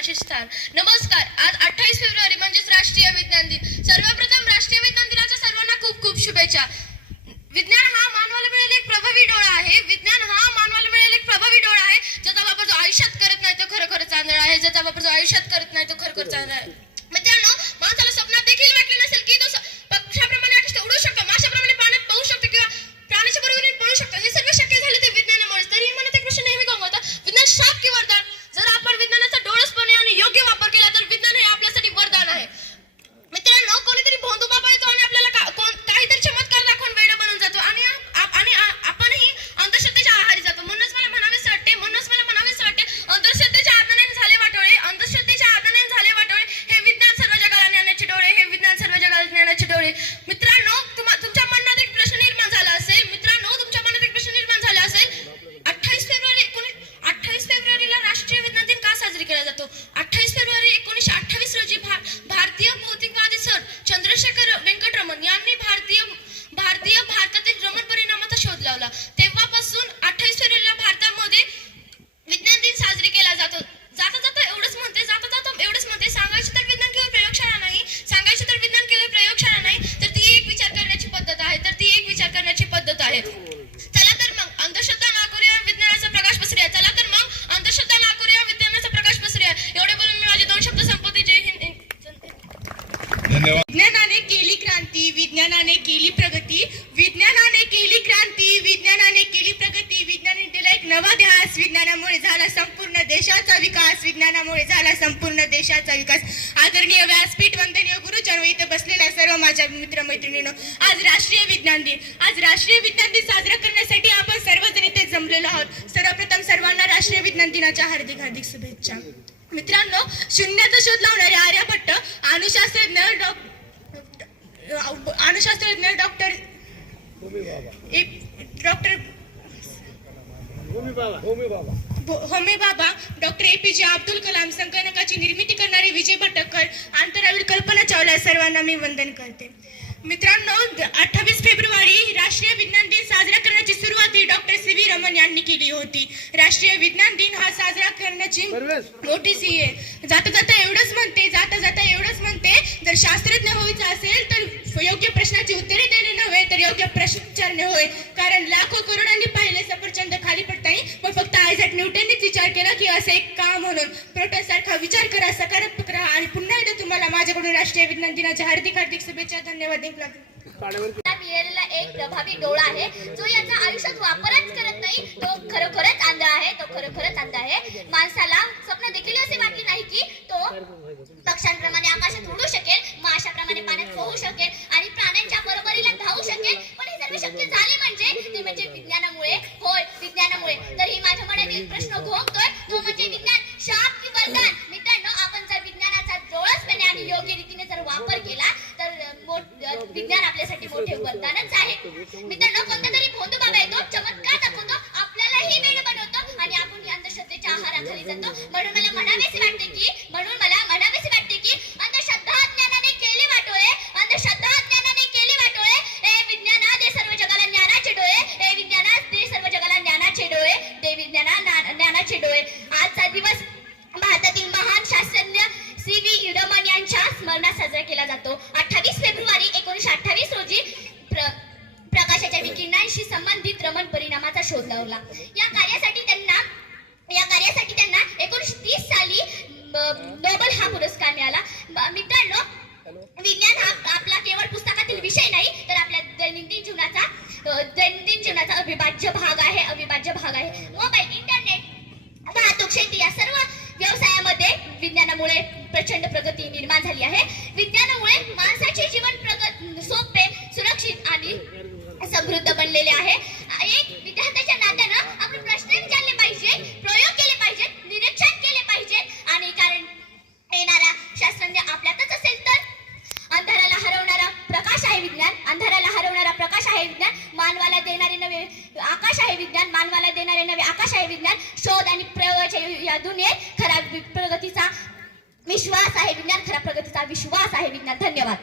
विज्ञानाचे स्थान. नमस्कार. आज 28 फेब्रुवारी म्हणजेच राष्ट्रीय विज्ञान दिन. सर्वप्रथम राष्ट्रीय विज्ञान दिनाच्या सर्वांना खूप खूप शुभेच्छा. विज्ञान हा मानवाला मिळालेला एक प्रभावी डोळा आहे. विज्ञान हा मानवाला मिळालेला एक प्रभावी डोळा आहे, ज्याचा वापर जो आयुष्यात करत नाही तो खरोखर चांदळा आहे, ज्याचा वापर जो आयुष्यात करत नाही तो खरोखर चांदळा आहे. मित्रांनो, माणसाला स्वप्नात देखील वाटले नसेल की तो पक्षाप्रमाणे आकाशात उडू शकतो, माशाप्रमाणे पाण्यात पोहू शकतो किंवा प्राण्याच्या बरोबरीने पळू शकतो. हे सर्व शक्य झाले ते विज्ञानामुळे. तरीही मला एक प्रश्न नेहमी गंगवतो, विज्ञान शाप की वरदान? जर आपण विज्ञानाचा डोळसपणे आणि योग्य वापर केला तर विज्ञान हे आपल्यासाठी वरदान आहे. मित्रांनो, कोणीतरी भोंदूबाबा येतो आणि आपल्याला काहीतरी चमत्कार दाखवून वेडा बनवून जातो आणि आपणही अंधश्रद्धेच्या आहारी जातो. म्हणूनच मला म्हणावेसे वाटते, अंधश्रद्धेच्या आज्ञाने झाले वाटोळे, अंधश्रद्धेच्या आज्ञाने झाले वाटोळे. हे विज्ञान सर्व जगाला ज्ञानाचे डोळे, हे विज्ञान सर्व जगाला ज्ञानाचे डोळे. मित्रांनो, तुमच्या मनात एक प्रश्न निर्माण झाला असेल. 28 फेब्रुवारीला राष्ट्रीय विज्ञान दिन का साजरी केला जातो? 28 फेब्रुवारी 1928 रोजी भारतीय भौतिकवादी सर चंद्रशेखर वेंकटरमण यांनी भारतातील रमण परिणामाचा शोध लावला. तेव्हापासून 28 फेब्रुवारीला भारतामध्ये विज्ञान दिन साजरी केला जातो. जाता एवढंच म्हणते, सांगायचं तर विज्ञान केवळ प्रयोगशाळा नाही, तर ती एक विचार करण्याची पद्धत आहे. चला तर मग अंधश्रद्धा ना करूया, विज्ञानाचा प्रकाश पसरूया. एवढे बोलून मी माझे 2 शब्द संपवते. जय हिंद. धन्यवाद. विज्ञानाने केली क्रांती, विज्ञानाने केली प्रगती, विज्ञानाने केली क्रांती, विज्ञानाने केली प्रगती, विज्ञानाने दिला एक नवा ध्यास, विज्ञानामुळे झाला संपूर्ण देशाचा विकास, विज्ञानामुळे झाला संपूर्ण देशाचा विकास. आदरणीय व्यासपीठ, वंदनीय गुरुजन, इथे बसलेल्या सर्व माझ्या मित्रमैत्रिणींनो, आज राष्ट्रीय विज्ञान दिन साजरा करण्यासाठी आपण सर्वजण इथे जमलेलो आहोत. सर्वप्रथम सर्वांना राष्ट्रीय विज्ञान दिनाच्या हार्दिक शुभेच्छा. मित्रांनो, शून्याचा शोध लावणारे आर्यभट्ट, अणुशास्त्रज्ञ डॉक्टर होमी बाबा, डॉक्टर APJ अब्दुल कलाम, संगणकाची निर्मिती करणारे विजय भटकर, अंतराळवीर कल्पना चावला, सर्वांना मी वंदन करते. मित्रांनो, 28 फेब्रुवारी राष्ट्रीय विज्ञान दिन साजरा करण्याची सुरुवात डॉक्टर CV रमन यांनी केली होती. राष्ट्रीय विज्ञान दिन हा साजरा करण्याची मोठी जाता जाता एवढंच म्हणते, जर शास्त्रज्ञ व्हायचं असेल तर योग्य प्रश्नाची उत्तरे देणे नव्हे तर योग्य प्रश्न विचारणे होय. कारण लाखो करोडांनी पाहिले सफरचंद खाली पडताही, पण फक्त आयझॅक न्यूटननीच विचार केला की असे एक का म्हणून. प्रोटॉन सारखा विचार करा, सकारात्मक राहा आणि पुन्हा एकदा तुम्हाला माझ्याकडून राष्ट्रीय विज्ञान दिनाच्या हार्दिक शुभेच्छा. धन्यवाद. मिळालेला एक प्रभावी डोळा आहे, जो याचा आयुष्यात वापरच करत नाही तो खरोखरच अंध आहे. माणसाला स्वप्न देखील असे वाटले नाही की तो पक्ष्यांप्रमाणे आकाशात उडू शकेल, माशाप्रमाणे पाण्यात पोहू शकेल आणि प्राण्यांच्या बरोबरीला धावू शकेल. पण हे सर्व शक्य झाले म्हणजे विज्ञानामुळे. होय, विज्ञानामुळे. तर ही माझ्या मनात एक प्रश्न घोंगतोय, तो म्हणजे विज्ञान शाप की वरदान? मित्रांनो, आपण जर विज्ञानाचा डोळसपणे आणि योग्य रीतीने जर वापर केला तर विज्ञान आपल्यासाठी मोठे वरदानच आहे. मित्रांनो, कोणता तरी भोंदू बाबा येतो, चमत्कार दाखवतो, आपल्यालाही वेड बनवतो आणि आपण अंधश्रद्धेच्या आहाराखाली जातो. म्हणून मला म्हणावेसे वाटते की अंधश्रद्धा ज्ञानाने केली वाटोळे, हे विज्ञाना दे सर्व जगाला ज्ञानाचे डोळे, हे विज्ञाना दे सर्व जगाला ज्ञानाचे डोळे, दे विज्ञाना ज्ञानाचे डोळे. आजचा दिवस भारतातील महान शास्त्रज्ञ CV रमन यांच्या स्मरणात साजरा केला जातो. 28 फेब्रुवारी 1928 रोजी प्रकाशाच्या विकिरणांशी संबंधित रमण परिणामाचा शोध लावला. या कार्यासाठी त्यांना 1930 साली नोबेल हा पुरस्कार मिळाला. मित्रांनो, विज्ञान हा आपला केवळ पुस्तकातील विषय नाही तर आपल्या दैनंदिन जीवनाचा अविभाज्य भाग आहे. मोबाईल, इंटरनेट, वाहतूक, शेती या सर्व व्यवसायामध्ये विज्ञानामुळे प्रचंड प्रगती निर्माण झाली आहे. विज्ञानामुळे माणसाचे जीवन सोपे, सुरक्षित आणि समृद्ध बनलेले आहे. एक विद्यार्थ्याच्या नात्यानं आपण प्रश्न विचारले पाहिजे, प्रयोग केले पाहिजेत, निरीक्षण केले पाहिजेत आणि कारण येणारा शास्त्रज्ञ आपल्यातच असेल तर अंधाराला हरवणारा प्रकाश आहे विज्ञान, मानवाला देणारे नवे आकाश आहे विज्ञान. शोध आणि प्रयोगाच्या या दुनियेत खरा प्रगतीचा विश्वास आहे विज्ञान. धन्यवाद.